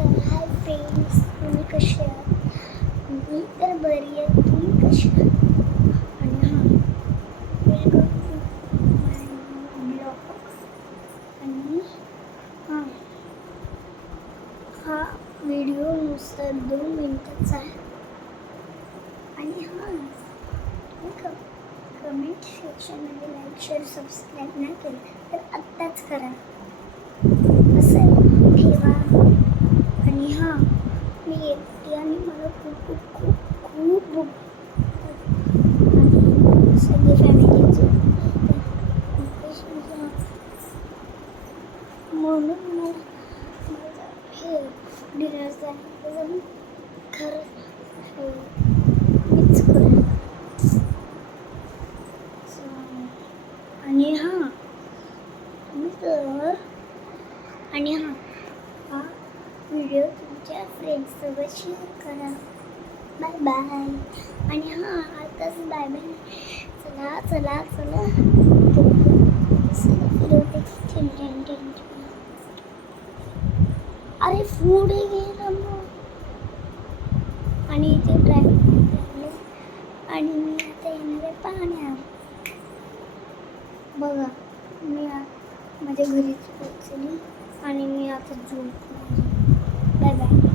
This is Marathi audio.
तर हाय फ्रेंड्स, तुम्ही कसे आहात? मी तर बरी आहे, तुम्ही कसे आहात? आणि वेलकम टू माय ब्लॉग. आणि हा व्हिडिओ नुसता 2 मिनिटाचा आहे. आणि तुम्ही कमेंट सेक्शनमध्ये लाईक शेअर सबस्क्राईब नाही केलं तर आत्ताच करा. असं ठेवा. आणि मी एकटी आणि मला खूप खूप खूप खूप भूक आणि सगळे फॅमिलीचे म्हणून मला हे डिनर झालं मी खरंच मीच करेन. आणि आणि हा व्हिडिओ तुमच्या फ्रेंड्ससोबत शेअर करा. Bye bye. आणि आताच बाय बाय. चला चला चला फिरवते. अरे पुढे गेलं मग. आणि इथे ट्रॅफिक लागले आणि मी आता येणार आहे पाण्यात. बघा मी माझ्या घरीच पोहोचली आणि मी आता झोपणार. Bye bye.